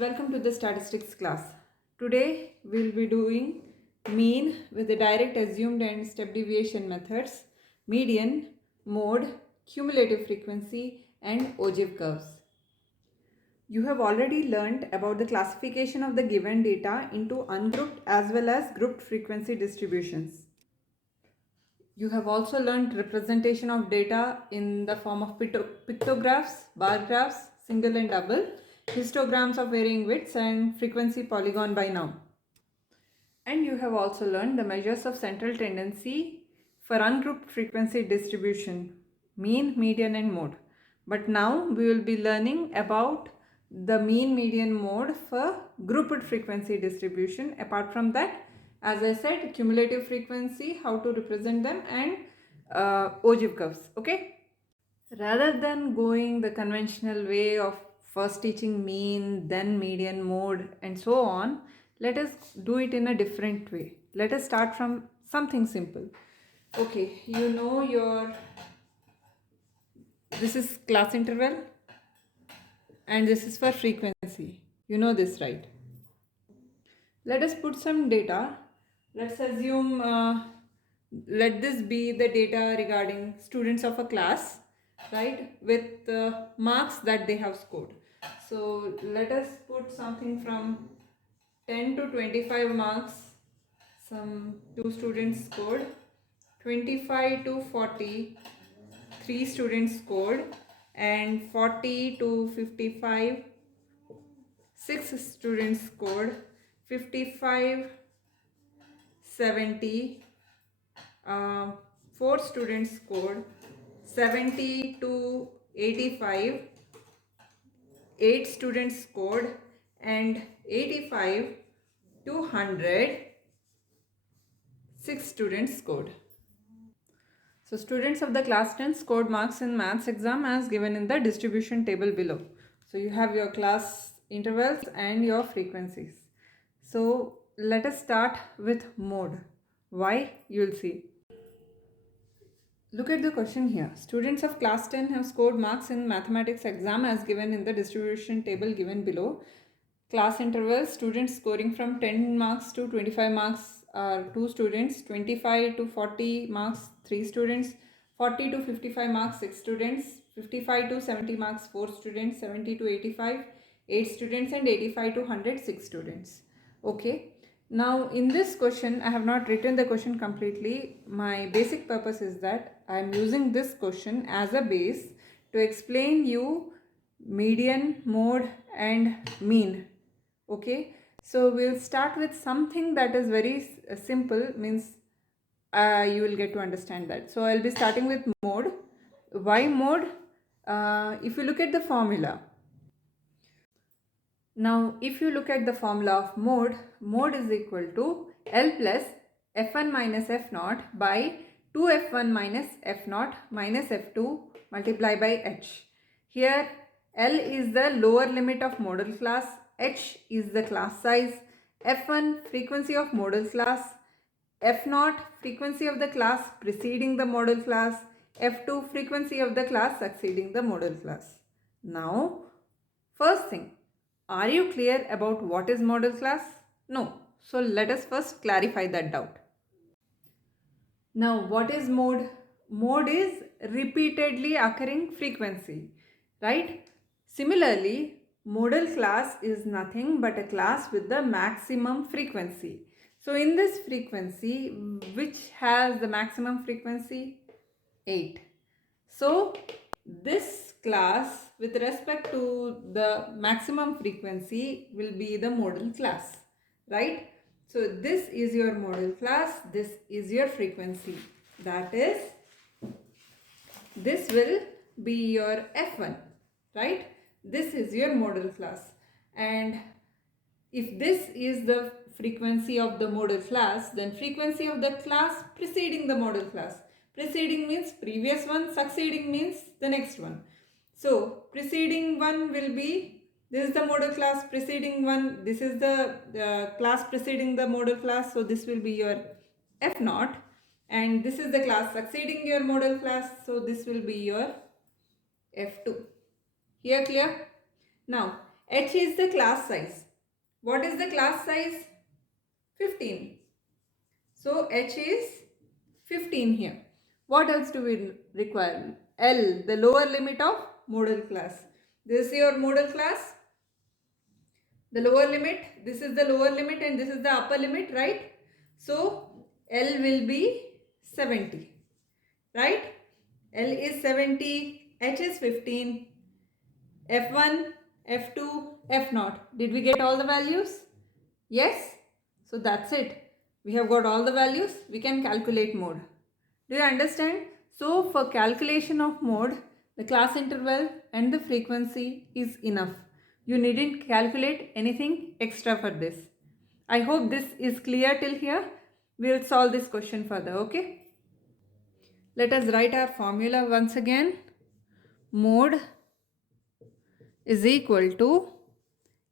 welcome to the statistics class. Today we'll be doing mean with the direct assumed and step deviation methods, median, mode, cumulative frequency and ogive curves. You have already learned about the classification of the given data into ungrouped as well as grouped frequency distributions. You have also learned representation of data in the form of pictographs, bar graphs, single and double, histograms of varying widths and frequency polygon by now. And you have also learned the measures of central tendency for ungrouped frequency distribution, mean, median and mode. But now we will be learning about the mean, median, mode for grouped frequency distribution. Apart from that, as I said, cumulative frequency, how to represent them, and ogive curves. Okay. Rather than going the conventional way of first teaching mean, then median, mode and so on, let us do it in a different way. Let us start from something simple. Okay, you know this is class interval and this is for frequency. You know this, right? Let us put some data. Let's assume, let this be the data regarding students of a class, right, with the marks that they have scored. So let us put something from 10 to 25 marks. Some 2 students scored, 25 to 40, 3 students scored, and 40 to 55, 6 students scored, 55, 70, 4 students scored, 70 to 85, 8 students scored, and 85 to 100, 6 students scored. So students of the class 10 scored marks in maths exam as given in the distribution table below. So you have your class intervals and your frequencies. So let us start with mode. Why? You will see. Look at the question here. Students of class 10 have scored marks in mathematics exam as given in the distribution table given below. Class intervals, students scoring from 10 marks to 25 marks are 2 students, 25 to 40 marks 3 students, 40 to 55 marks 6 students, 55 to 70 marks 4 students, 70 to 85 8 students and 85 to 100 6 students. Okay. Now in this question, I have not written the question completely. My basic purpose is that I am using this question as a base to explain you median, mode and mean. Okay, so we'll start with something that is very simple, means you will get to understand that. So I'll be starting with mode. Why mode? If you look at the formula. Now, if you look at the formula of mode, mode is equal to L plus F1 minus F0 by 2F1 minus F0 minus F2 multiplied by H. Here, L is the lower limit of modal class, H is the class size, F1 frequency of modal class, F0 frequency of the class preceding the modal class, F2 frequency of the class succeeding the modal class. Now, first thing, are you clear about what is modal class? No. So let us first clarify that doubt. Now what is mode? Mode is repeatedly occurring frequency, right? Similarly, modal class is nothing but a class with the maximum frequency. So in this frequency, which has the maximum frequency? 8. So this class with respect to the maximum frequency will be the modal class, right? So this is your modal class, this is your frequency, that is, this will be your F1, right? This is your modal class, and if this is the frequency of the modal class, then frequency of the class preceding the modal class. Preceding means previous one, succeeding means the next one. So preceding one will be, this is the modal class, preceding one, this is the class preceding the modal class, so this will be your F0, and this is the class succeeding your modal class, so this will be your F2. Here clear? Now H is the class size. What is the class size? 15. So H is 15 here. What else do we require? L, the lower limit of modal class. This is your modal class. The lower limit, this is the lower limit and this is the upper limit, right? So L will be 70, right? L is 70, H is 15, F1, F2, F0. Did we get all the values? Yes? So that's it. We have got all the values. We can calculate mode. Do you understand? So for calculation of mode, the class interval and the frequency is enough. You needn't calculate anything extra for this. I hope this is clear till here. We will solve this question further, okay? Let us write our formula once again. Mode is equal to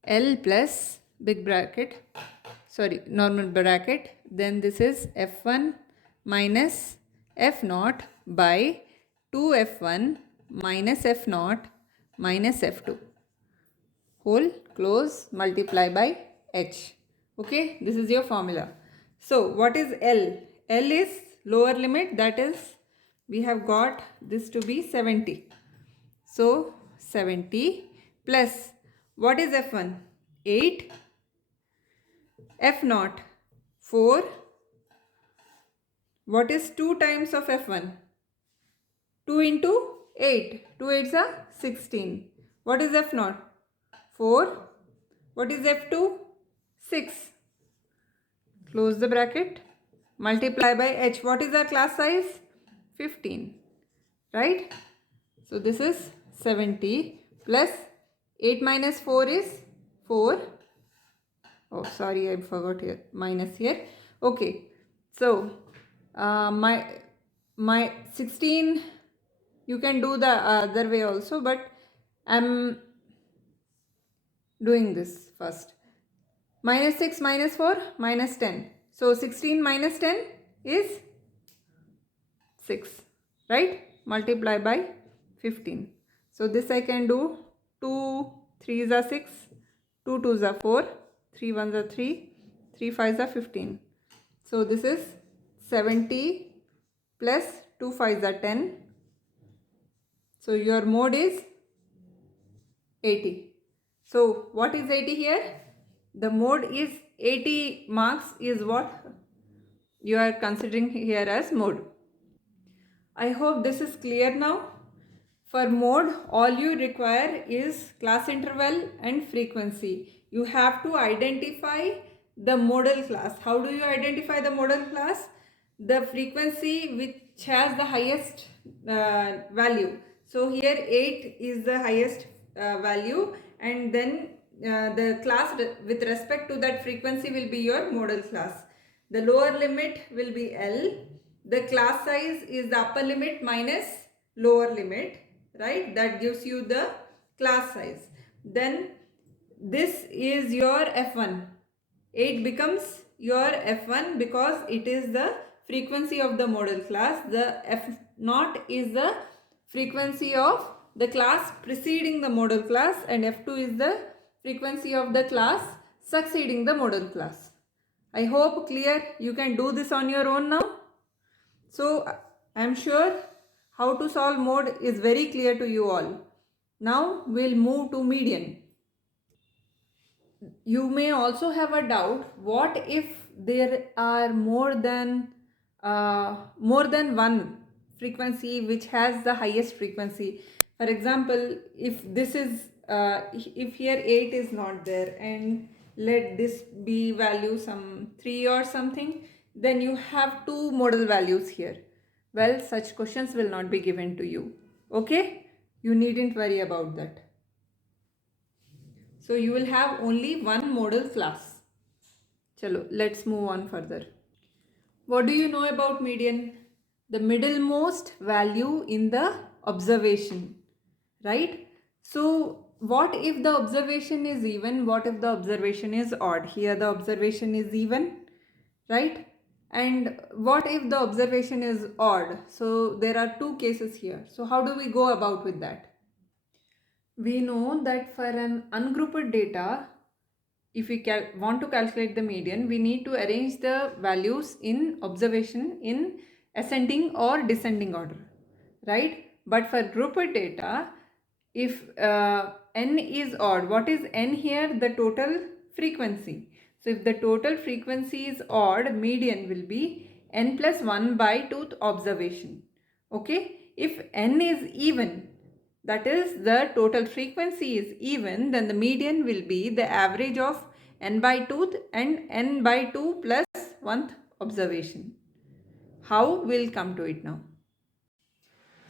L plus big bracket, sorry, normal bracket, then this is F1 minus F0 by 2F1 minus F0 minus F2 whole close multiply by H. Okay, this is your formula. So what is L? L is lower limit, that is we have got this to be 70. So 70 plus what is F1? 8, F0 4. What is 2 times of F1? 2 into 8. 2 8s are 16. What is F0? 4. What is F2? 6. Close the bracket. Multiply by H. What is our class size? 15. Right? So this is 70 plus 8 minus 4 is 4. Oh, sorry, I forgot here. Minus here. Okay. So my 16, you can do the other way also, but I'm doing this first. Minus 6 minus 4 minus 10. So 16 minus 10 is 6, right? Multiply by 15. So this I can do. 2 3s are 6, 2 2s are 4, 3 1s are 3, 3 5s are 15. So this is 70 plus 2 5s are 10. So your mode is 80. So what is 80 here? The mode is 80 marks is what you are considering here as mode. I hope this is clear now. For mode, all you require is class interval and frequency. You have to identify the modal class. How do you identify the modal class? The frequency which has the highest value. So here 8 is the highest value, and then the class with respect to that frequency will be your modal class. The lower limit will be L. The class size is the upper limit minus lower limit, right? That gives you the class size. Then this is your F1. 8 becomes your F1 because it is the frequency of the modal class. The F0 is the frequency of the class preceding the modal class, and F2 is the frequency of the class succeeding the modal class. I hope clear. You can do this on your own now. So I am sure how to solve mode is very clear to you all. Now we'll move to median. You may also have a doubt, what if there are more than one frequency which has the highest frequency. For example, if this is if here 8 is not there and let this be value some 3 or something, then you have two modal values here. Well, such questions will not be given to you. Okay, you needn't worry about that. So you will have only one modal class. Chalo, let's move on further. What do you know about median? The middlemost value in the observation, right? So what if the observation is even? What if the observation is odd? Here the observation is even, right? And what if the observation is odd? So there are two cases here. So how do we go about with that? We know that for an ungrouped data, if we want to calculate the median, we need to arrange the values in observation in ascending or descending order, right? But for grouped data, if n is odd, what is n here? The total frequency. So if the total frequency is odd, median will be n plus 1 by 2th observation. Okay, if n is even, that is the total frequency is even, then the median will be the average of n by 2th and n by 2 plus 1th observation. How? We'll come to it now.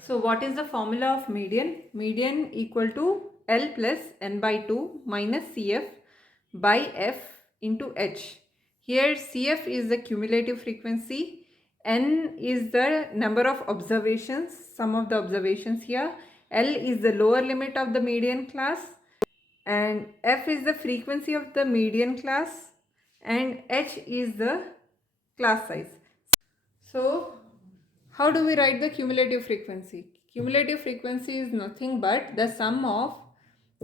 So what is the formula of median? Median equal to L plus n by 2 minus CF by F into H. Here CF is the cumulative frequency, n is the number of observations, sum of the observations here, L is the lower limit of the median class, and F is the frequency of the median class, and H is the class size. So how do we write the cumulative frequency? Cumulative frequency is nothing but the sum of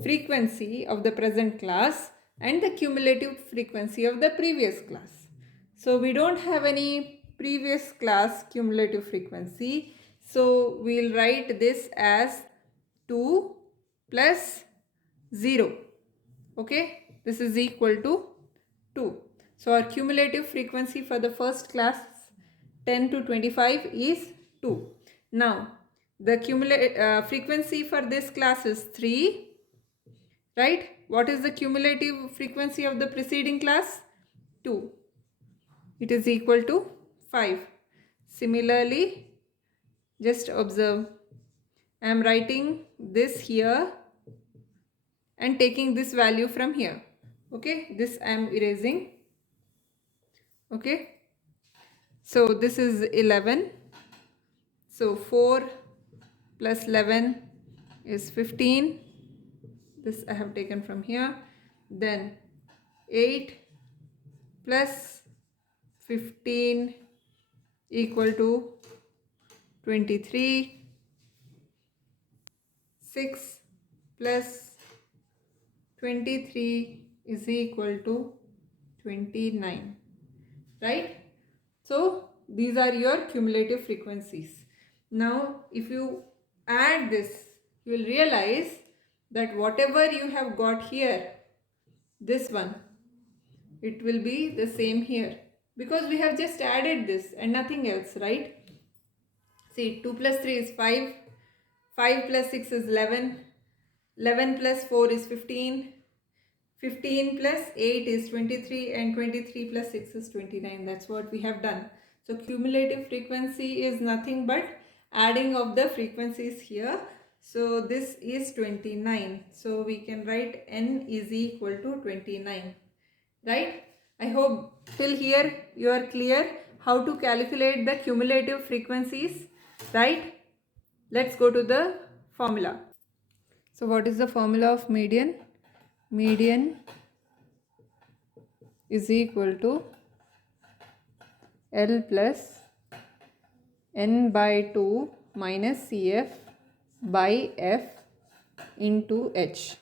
frequency of the present class and the cumulative frequency of the previous class. So we don't have any previous class cumulative frequency. So we'll write this as 2 plus 0. Okay, this is equal to 2. So our cumulative frequency for the first class 10 to 25 is 2. Now the cumulative frequency for this class is 3, right? What is the cumulative frequency of the preceding class? 2. It is equal to 5. Similarly, just observe, I am writing this here and taking this value from here. Okay, this I am erasing. Okay, so this is 11. So 4 plus 11 is 15. This I have taken from here. Then 8 plus 15 equal to 23. 6 plus 23 is equal to 29, right? So these are your cumulative frequencies. Now if you add this, you will realize that whatever you have got here, this one, it will be the same here, because we have just added this and nothing else, right? See, 2 plus 3 is 5, 5 plus 6 is 11, 11 plus 4 is 15, 15 plus 8 is 23, and 23 plus 6 is 29. That's what we have done. So cumulative frequency is nothing but adding of the frequencies here. So this is 29. So we can write n is equal to 29. Right? I hope till here you are clear how to calculate the cumulative frequencies. Right? Let's go to the formula. So what is the formula of median? Median is equal to L plus n by 2 minus CF by F into H,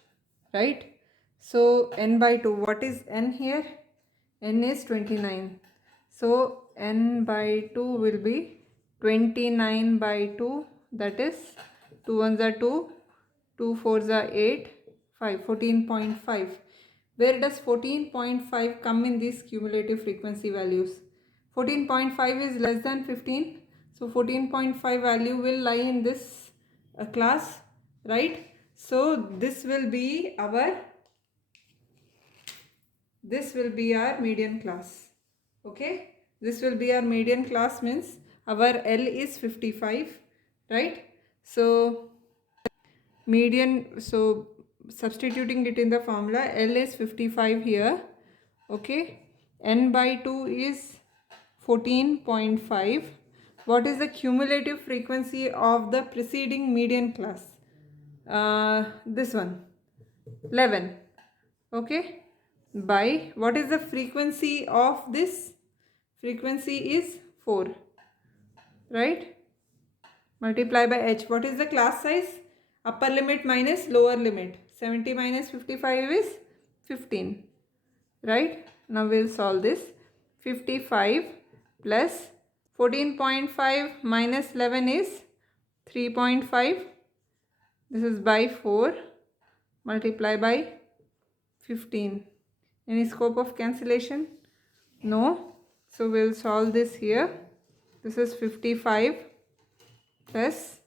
right? So n by 2, what is n here? N is 29. So n by 2 will be 29 by 2, that is 2 ones are 2, 2 fours are 8, 5, 14.5. Where does 14.5 come in these cumulative frequency values? 14.5 is less than 15. So 14.5 value will lie in this class, right? So this will be our median class. Okay, this will be our median class, means our L is 55, right? So median, so substituting it in the formula, L is 55 here. Okay, n by 2 is 14.5. What is the cumulative frequency of the preceding median class? This one, 11. Okay, by what is the frequency of this? Frequency is 4, right? Multiply by h. What is the class size? upper limit minus lower limit. 70 minus 55 is 15, right? Now we'll solve this. 55 plus 14.5 minus 11 is 3.5. This is by 4, multiply by 15. Any scope of cancellation? No. So we'll solve this here. This is 55 plus,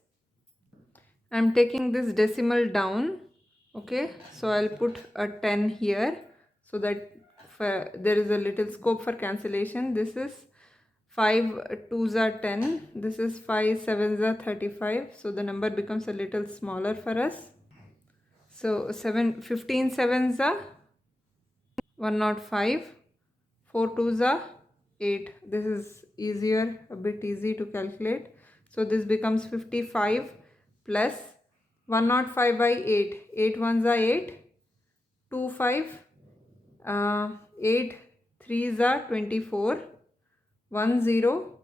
I'm taking this decimal down, okay, so I'll put a 10 here so that there is a little scope for cancellation. This is 5 2s are 10, this is 5 7s are 35, so the number becomes a little smaller for us. So 15 7s are 105, 4 2s are 8. This is easier, a bit easy to calculate. So this becomes 55 plus 105 by 8. 8 ones are 8, 2 5, 8 3s are 24, 1 0,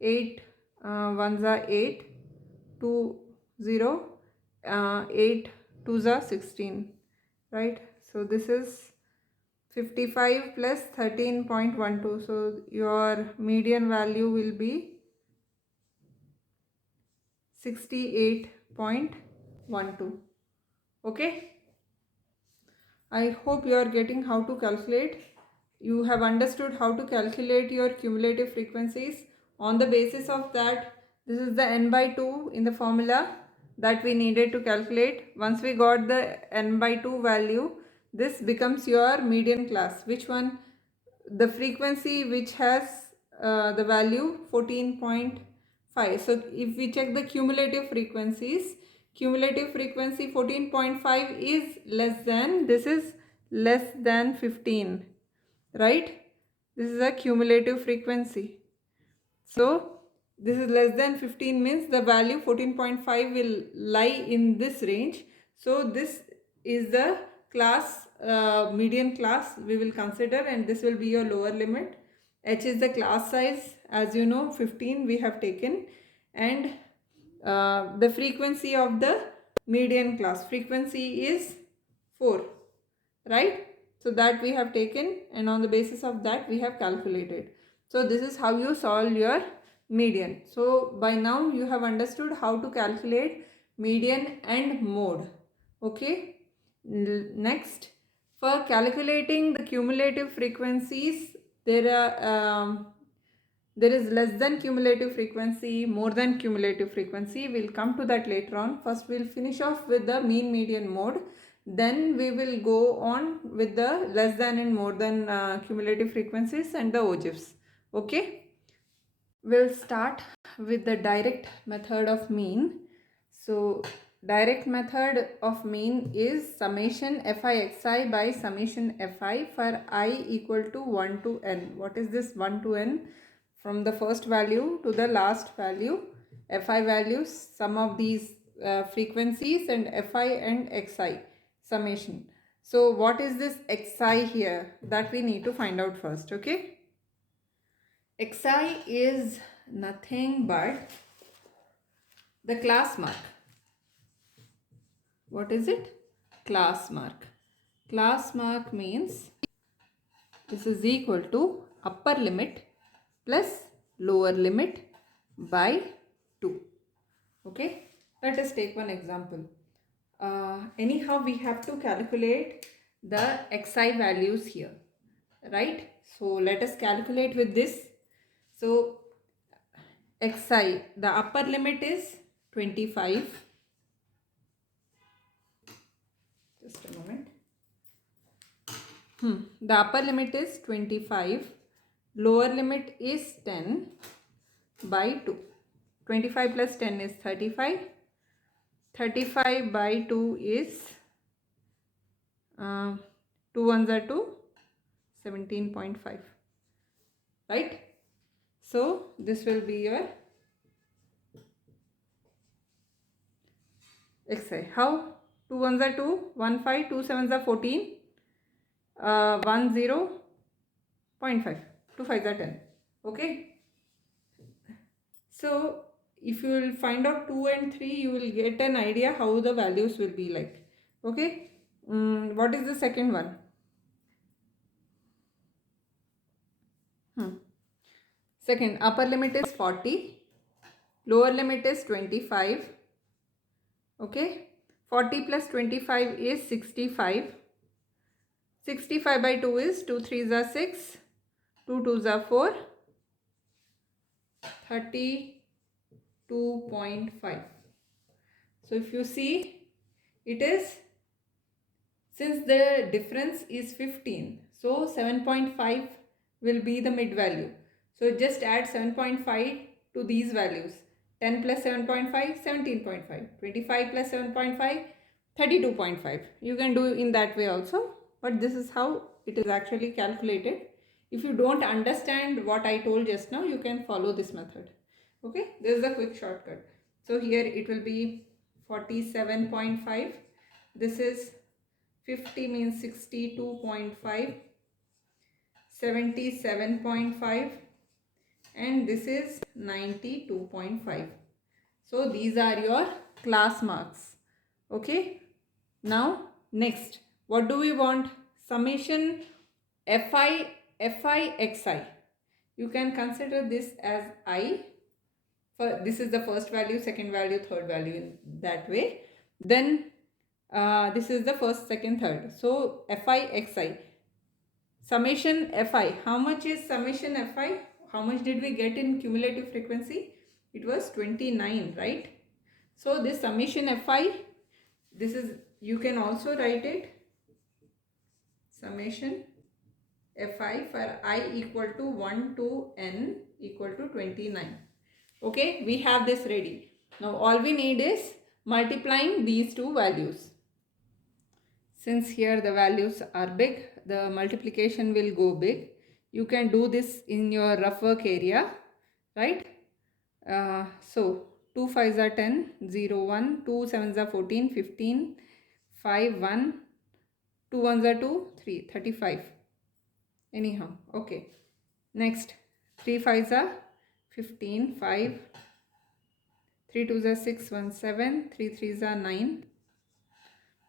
8 ones are 8, 2 0, 8 2s are 16, right? So this is 55 plus 13.12. So your median value will be 68.12. Okay. I hope you are getting how to calculate. You have understood how to calculate your cumulative frequencies. On the basis of that, this is the n by 2 in the formula that we needed to calculate. Once we got the n by 2 value, this becomes your median class. Which one? The frequency which has the value 14.5. So if we check the cumulative frequencies, cumulative frequency 14.5 is less than, this is less than 15, right? This is a cumulative frequency. So this is less than 15 means the value 14.5 will lie in this range. So this is the class, median class we will consider, and this will be your lower limit. H is the class size, as you know, 15 we have taken, and the frequency of the median class frequency is 4, right? So that we have taken, and on the basis of that we have calculated. So this is how you solve your median. So by now you have understood how to calculate median and mode. Okay. Next, for calculating the cumulative frequencies, there is less than cumulative frequency, more than cumulative frequency. We'll come to that later on. First we'll finish off with the mean, median, mode. Then we will go on with the less than and more than cumulative frequencies and the OGIFs. Okay. We'll start with the direct method of mean. So direct method of mean is summation fi xi by summation fi for I equal to 1 to n. What is this 1 to n? From the first value to the last value, fi values, sum of these frequencies, and fi and xi summation. So what is this xi here? That we need to find out first. Okay. Xi is nothing but the class mark. What is it? Class mark. Class mark means this is equal to upper limit plus lower limit by 2. Okay. Let us take one example. Anyhow, we have to calculate the xi values here, right? So let us calculate with this. So xi, the upper limit is 25. Just a moment. The upper limit is 25. Lower limit is 10 by 2. 25 plus 10 is 35. 35 by 2 is 2 ones are 2, 17.5. Right? So this will be your xi. How? 2 ones are 2, 1 5, 2 sevens are 14, 1 0, 0.5, 2 5s are 10. Okay. So if you will find out 2 and 3, you will get an idea how the values will be like. Okay. What is the second one? Second, upper limit is 40, lower limit is 25. Okay. 40 plus 25 is 65. 65 by 2 is 2 3s are 6, 2 2s are 4, 32.5. So if you see, it is, since the difference is 15, so 7.5 will be the mid value. So just add 7.5 to these values. 10 plus 7.5, 17.5. 25 plus 7.5, 32.5. You can do in that way also, but this is how it is actually calculated. If you don't understand what I told just now, you can follow this method. Okay, this is a quick shortcut. So here it will be 47.5. This is 50 means 62.5, 77.5, and this is 92.5. So these are your class marks. Okay. Now next, what do we want? Summation Fi Xi. You can consider this as I. This is the first value, second value, third value, in that way. Then this is the first, second, third. So Fi Xi. Summation Fi. How much is summation Fi? How much did we get in cumulative frequency? It was 29, right? So this summation Fi, this is, you can also write it summation Fi for I equal to 1 to n equal to 29. Okay, we have this ready. Now all we need is multiplying these two values. Since here the values are big, the multiplication will go big. You can do this in your rough work area, right? So 2 5s are 10, 0, 1, 2 7s are 14, 15, 5, 1, 2 1s are 2, 3, 35. Anyhow, okay. Next, 3 5s are 15, 5, 3 2s are 6, 1 7, 3 3s are 9.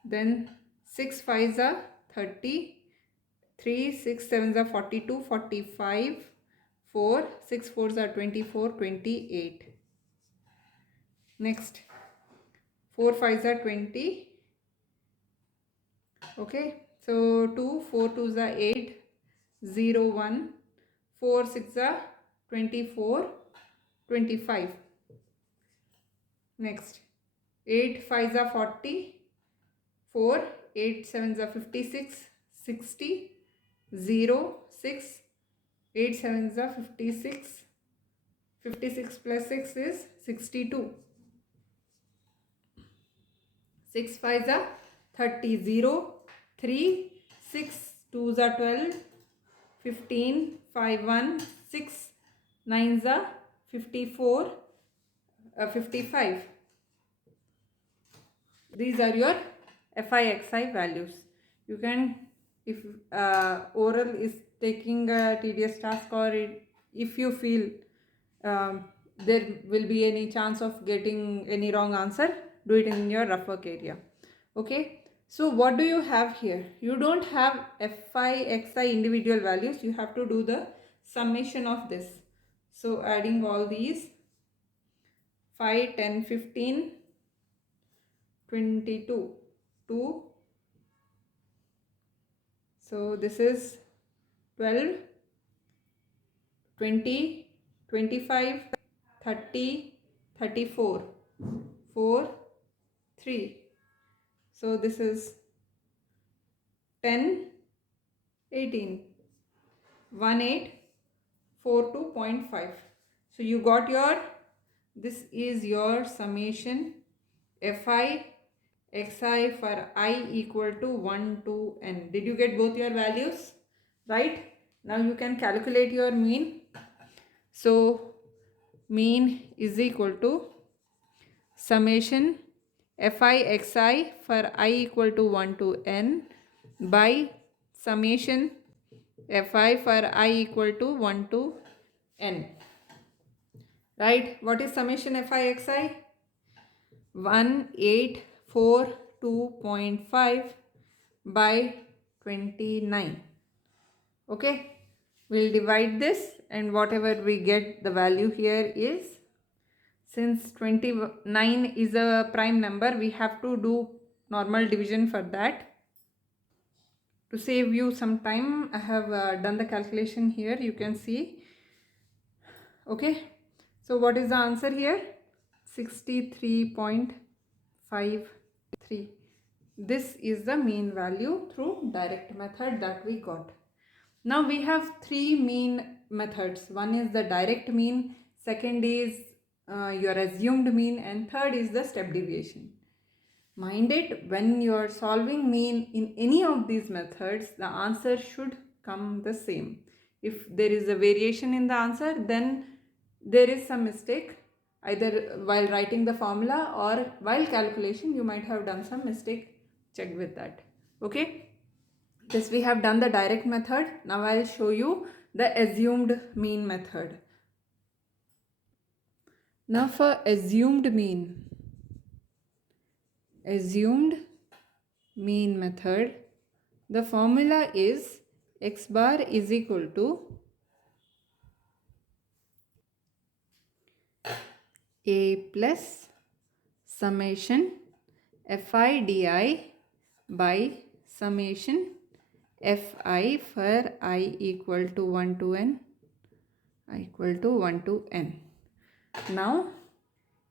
Then 6 5s are 30, 3 6 7s are 42, 45, 4 6 4s are 24, 28. Next, 4 5s are 20. Okay, so 2 4 2s are 8, 0 1, 4 6 are 24, 25. Next, 8 5s are 40, 4 8 7s are 56, 60, 0 6, 8 7s are 56, 56 plus 6 is 62, 6 5s are 30, 0 3, 6 2s are 12, 15, 5 1, 6 9s are 54, 55. These are your Fi Xi values. You can, if oral is taking a tedious task, or if you feel there will be any chance of getting any wrong answer, do it in your rough work area. Okay. So what do you have here? You don't have Fi Xi individual values. You have to do the summation of this. So adding all these 5, 10, 15, 22, 2. So this is 12, 20, 25, 30, 34, 4, 3. So this is 10, 18, 1, 8, 4, 2.5. So you got your, this is your summation Fi Xi for I equal to 1 to n. Did you get both your values? Right? Now you can calculate your mean. So mean is equal to summation Fi Xi for I equal to 1 to n by summation Fi for I equal to 1 to n. right? What is summation fi xi? 1842.5 by 29. Okay, we'll divide this, and whatever we get, the value here is, since 29 is a prime number, we have to do normal division for that. To save you some time, I have done the calculation here, you can see. Okay, so what is the answer here? 63.53. This is the mean value through direct method that we got. Now we have three mean methods. One is the direct mean, second is your assumed mean, and third is the step deviation. Mind it, when you are solving mean in any of these methods, the answer should come the same. If there is a variation in the answer, then there is some mistake, either while writing the formula or while calculation you might have done some mistake. Check with that. Okay, this we have done the direct method. Now I'll show you the assumed mean method. Now for assumed mean method, the formula is x bar is equal to a plus summation fi di by summation fi for I equal to 1 to n, Now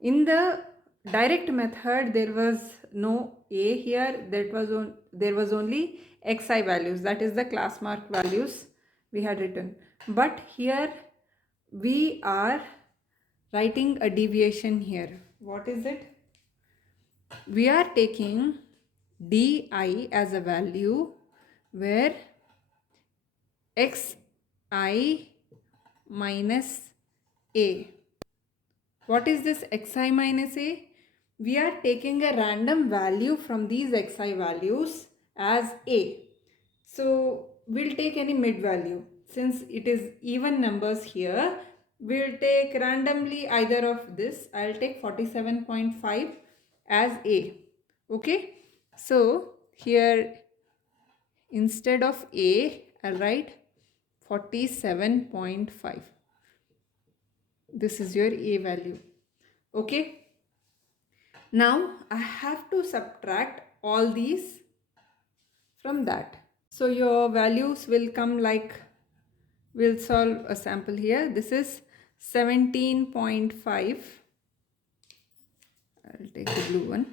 in the direct method there was no a here, there was only xi values, that is the class mark values we had written. But here we are writing a deviation here. What is it? We are taking di as a value where xi minus a. What is this xi minus a? We are taking a random value from these xi values as a. So we'll take any mid value. Since it is even numbers here, we'll take randomly either of this. I'll take 47.5 as a. Okay, so here instead of a, I'll write 47.5. This is your a value. Okay, now I have to subtract all these from that. So your values will come like, we'll solve a sample here. This is 17.5. I'll take the blue one.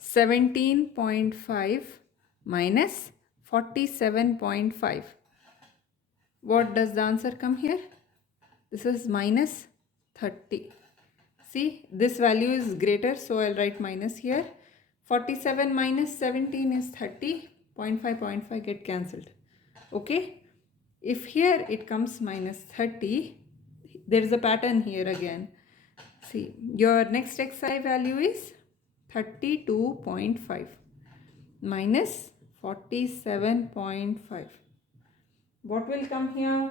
17.5 minus 47.5. What does the answer come here? This is minus 30. See, this value is greater, so I'll write minus here. 47 minus 17 is 30. 0.5 get cancelled. Okay, if here it comes minus 30, there is a pattern here again. See, your next xi value is 32.5 minus 47.5. What will come here?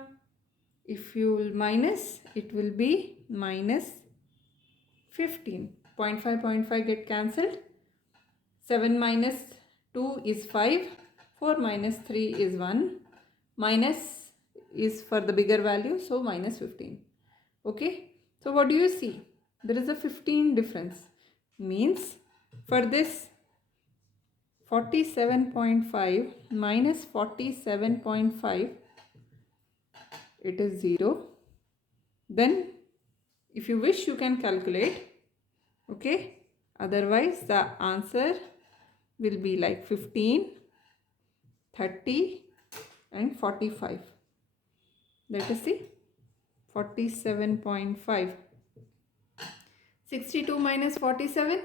If you will minus, it will be minus 15. 0.5 get cancelled. 7 minus 2 is 5. 4 minus 3 is 1. Minus is for the bigger value, so minus 15. Okay, so what do you see? There is a 15 difference. Means for this 47.5 minus 47.5, it is 0. Then if you wish, you can calculate. Okay, otherwise the answer will be like 15, 30 and 45. Let us see. 47.5. 62 minus 47,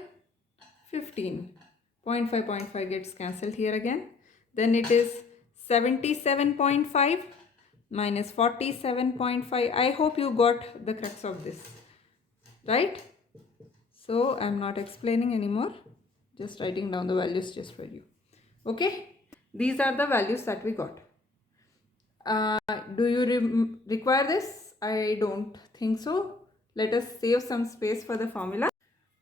15. 0.5 gets cancelled here again. Then it is 77.5 minus 47.5. I hope you got the crux of this, right? So I'm not explaining anymore, just writing down the values just for you. Okay, these are the values that we got. Do you require this? I don't think so. Let us save some space for the formula.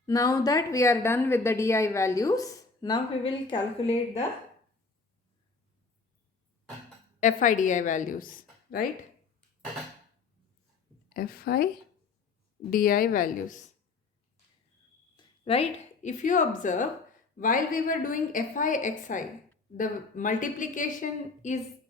Now that we are done with the DI values, now we will calculate the FIDI values, right? FIDI values, right? If you observe, while we were doing FIXI, the multiplication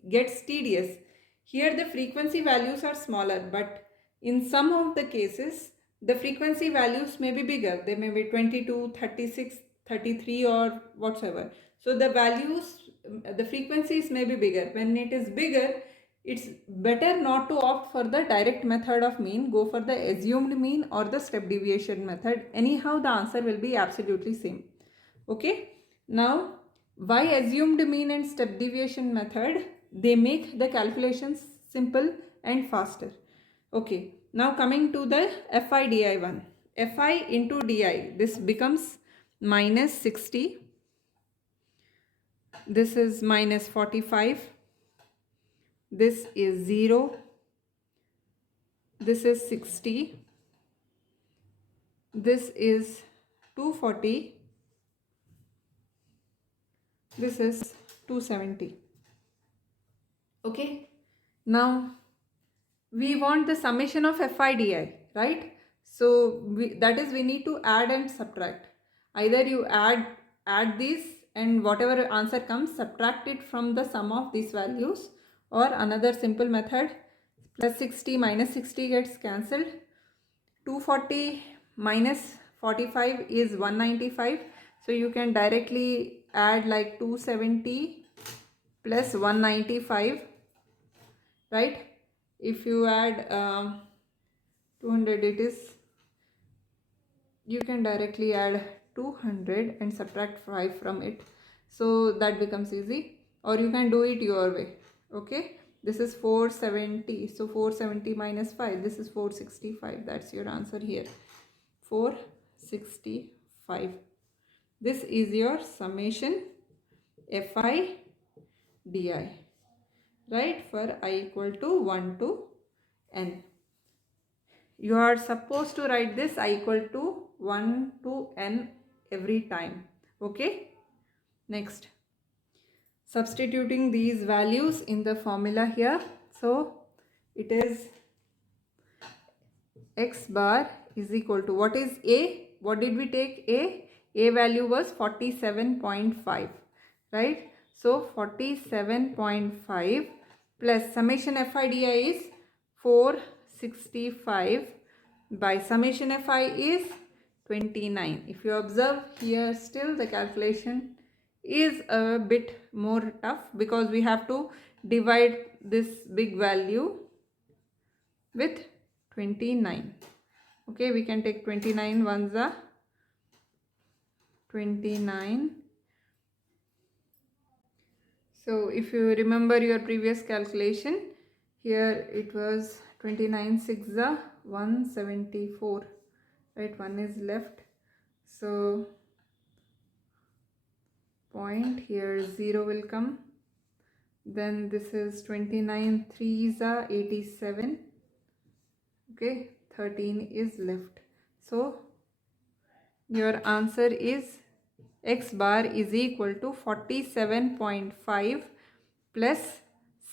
gets tedious. Here the frequency values are smaller, but in some of the cases, the frequency values may be bigger. They may be 22, 36, 33 or whatsoever. So the values, the frequencies may be bigger. When it is bigger, it's better not to opt for the direct method of mean. Go for the assumed mean or the step deviation method. Anyhow, the answer will be absolutely same. Okay. Now, why assumed mean and step deviation method? They make the calculations simple and faster. Okay. Now coming to the FIDI one. FI into DI. This becomes minus 60. This is minus 45. This is 0. This is 60. This is 240. This is 270. Okay. Now we want the summation of FIDI, right? So that is we need to add and subtract. Either you add these and whatever answer comes, subtract it from the sum of these values, or another simple method, plus 60 minus 60 gets cancelled. 240 minus 45 is 195. So you can directly add like 270 plus 195, right? If you add 200, it is, you can directly add 200 and subtract 5 from it. So that becomes easy, or you can do it your way. Okay, this is 470. So 470 minus 5, this is 465. That's your answer here, 465. This is your summation FIDI, right, for I equal to 1 to n. You are supposed to write this I equal to 1 to n every time. Okay. Next, substituting these values in the formula here. So it is x bar is equal to, what is A? What did we take A? A value was 47.5, right? So 47.5 plus summation FIDI is 465 by summation FI is 29. If you observe here, still the calculation is a bit more tough because we have to divide this big value with 29. Okay, we can take 29 ones are 29. So if you remember your previous calculation, here it was 29 6 are 174, right? One is left, so point here 0 will come. Then this is 29 3s are 87. Okay, 13 is left. So your answer is x bar is equal to 47.5 plus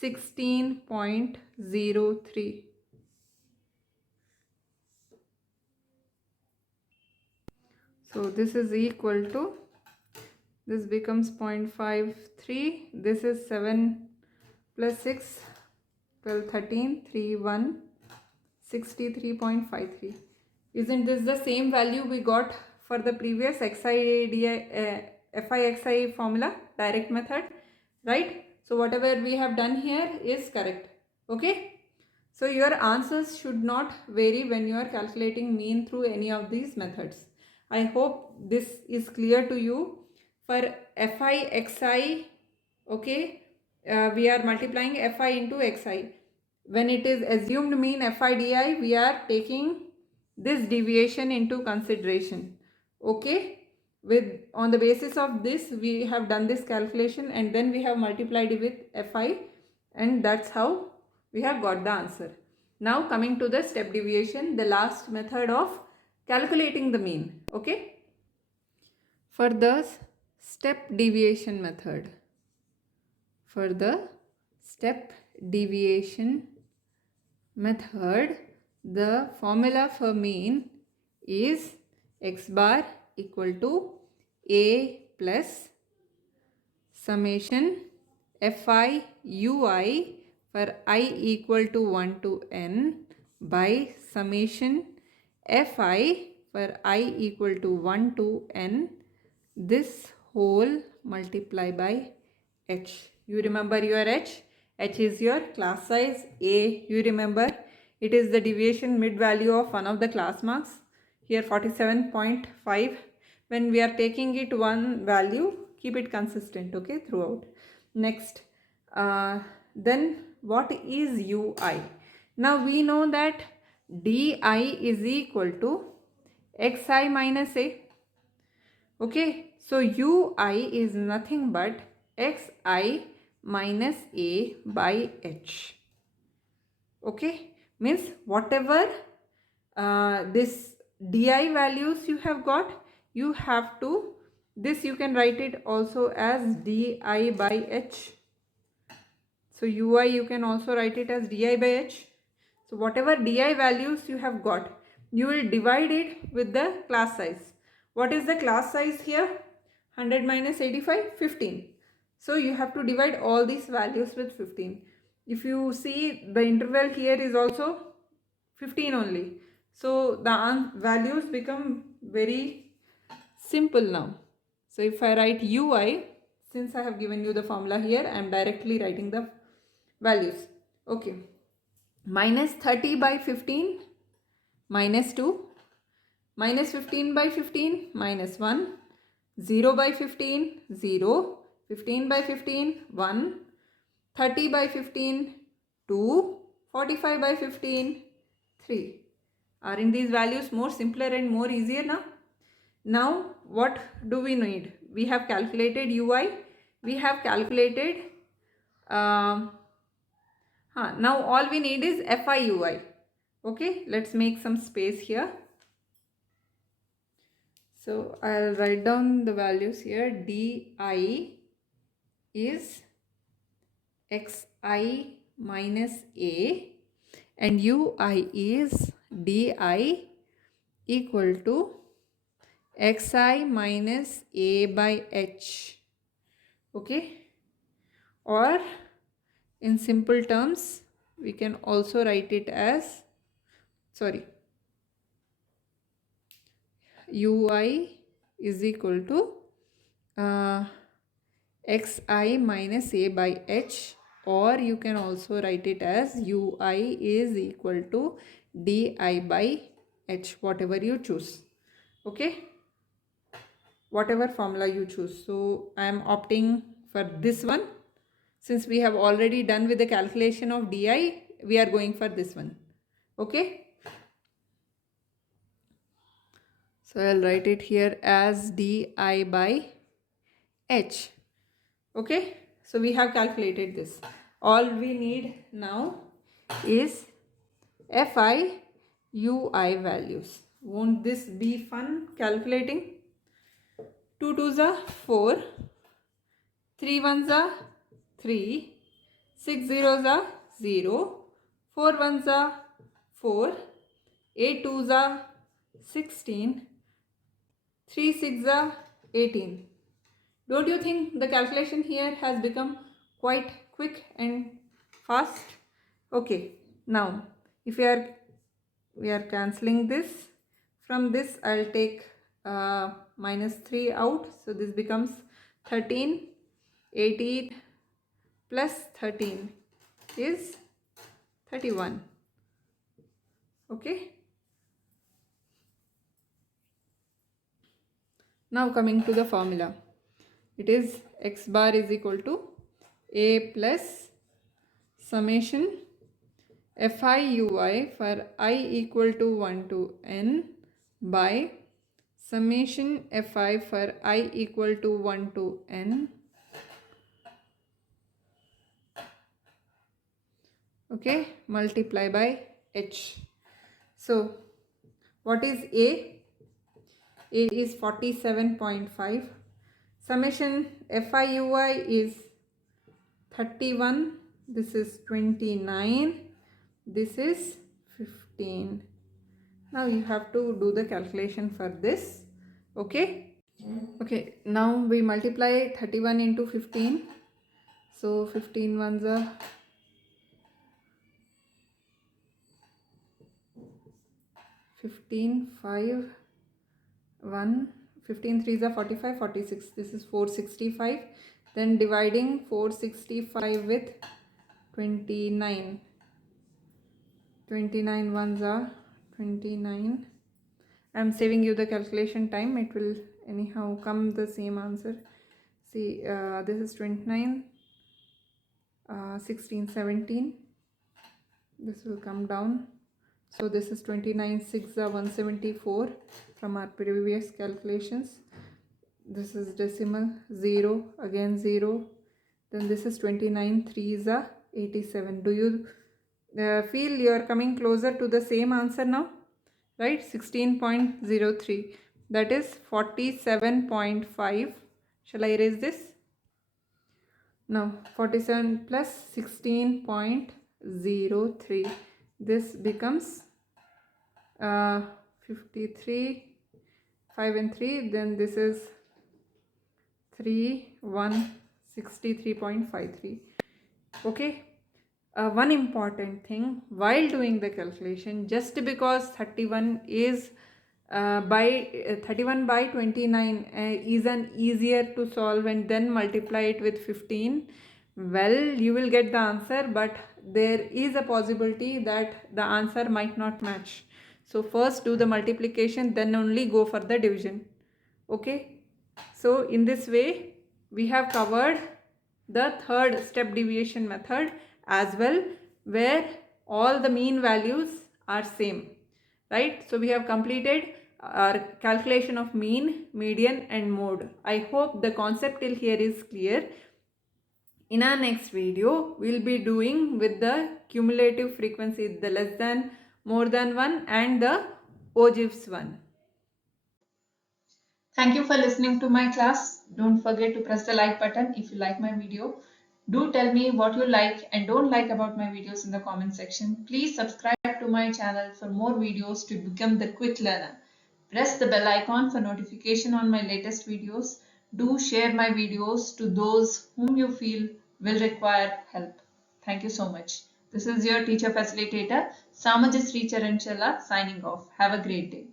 16.03. So this is equal to, this becomes 0.53. This is 7 plus 6, 12, 13, 3, 1, 63.53. Isn't this the same value we got for the previous FIXI formula, direct method, right? So whatever we have done here is correct. Okay. So your answers should not vary when you are calculating mean through any of these methods. I hope this is clear to you. For FIXI, okay, we are multiplying FI into XI. When it is assumed mean FIDI, we are taking this deviation into consideration. Okay, on the basis of this we have done this calculation and then we have multiplied it with FI, and that's how we have got the answer. Now coming to the step deviation, the last method of calculating the mean. Okay. For the step deviation method, for the step deviation method, the formula for mean is x bar equal to a plus summation fi ui for I equal to 1 to n by summation fi for I equal to 1 to n, this whole multiply by h. You remember your h? H is your class size. A, you remember, it is the deviation mid value of one of the class marks. Here 47.5. When we are taking it one value, keep it consistent, okay, throughout. Next, then what is ui? Now we know that di is equal to xi minus a. Okay, so ui is nothing but xi minus a by h. Okay, means whatever this di values you have got, you have to, this you can write it also as di by h. So ui you can also write it as di by h. So whatever di values you have got, you will divide it with the class size. What is the class size here? 100 minus 85, 15. So you have to divide all these values with 15. If you see, the interval here is also 15 only. So the values become very simple now. So if I write ui, since I have given you the formula here, I am directly writing the values. Okay. Minus 30 by 15, minus 2, minus 15 by 15, minus 1, 0 by 15, 0, 15 by 15, 1, 30 by 15, 2, 45 by 15, 3. Aren't these values more simpler and more easier now? Now what do we need? We have calculated ui, we have calculated now all we need is FIUI. Okay, let's make some space here. So I'll write down the values here. DI is XI minus A and UI is DI equal to XI minus A by H. Okay, or in simple terms, we can also write it as, ui is equal to xi minus a by h, or you can also write it as ui is equal to di by h, whatever you choose. Okay, whatever formula you choose. So I am opting for this one. Since we have already done with the calculation of di, we are going for this one. Okay, so I'll write it here as di by h. Okay, so we have calculated this. All we need now is fi ui values. Won't this be fun calculating? 2 2s are 4, 3 1s are 3, 6 zeros are 0, 4 1s are 4, 8 2s are 16, 3 6 are 18. Don't you think the calculation here has become quite quick and fast? Okay, now if we are cancelling this, from this I'll take minus 3 out, so this becomes 13, 18 plus 13 is 31. Okay, now coming to the formula, it is x bar is equal to a plus summation fi ui for I equal to 1 to n by summation fi for I equal to 1 to n. Okay, multiply by H. So what is A? A is 47.5. Summation FIUI is 31. This is 29. This is 15. Now you have to do the calculation for this. Okay. Okay. Now we multiply 31 into 15. So 15 ones are 15, 5, 1, 15 threes are 45, 46. This is 465. Then dividing 465 with 29. 29 ones are 29. I'm saving you the calculation time. It will anyhow come the same answer. See, this is 29, 16, 17. This will come down. So this is 29, 6 are 174 from our previous calculations. This is decimal, 0, again 0. Then this is 29, 3 are 87. Do you feel you are coming closer to the same answer now? Right, 16.03. That is 47.5. Shall I erase this? Now 47 plus 16.03. This becomes 53, 5 and 3. Then this is 63.53. Okay. One important thing while doing the calculation, just because 31 is 31 by 29 is an easier to solve and then multiply it with 15, well, you will get the answer, but there is a possibility that the answer might not match. So first do the multiplication, then only go for the division. Okay. So in this way we have covered the third step deviation method as well, where all the mean values are same, right? So we have completed our calculation of mean, median and mode. I hope the concept till here is clear. In our next video, we'll be doing with the cumulative frequency, the less than, more than one and the ogives one. Thank you for listening to my class. Don't forget to press the like button if you like my video. Do tell me what you like and don't like about my videos in the comment section. Please subscribe to my channel for more videos to become the quick learner. Press the bell icon for notification on my latest videos. Do share my videos to those whom you feel will require help. Thank you so much. This is your teacher facilitator Samajasri Charanchalla signing off. Have a great day.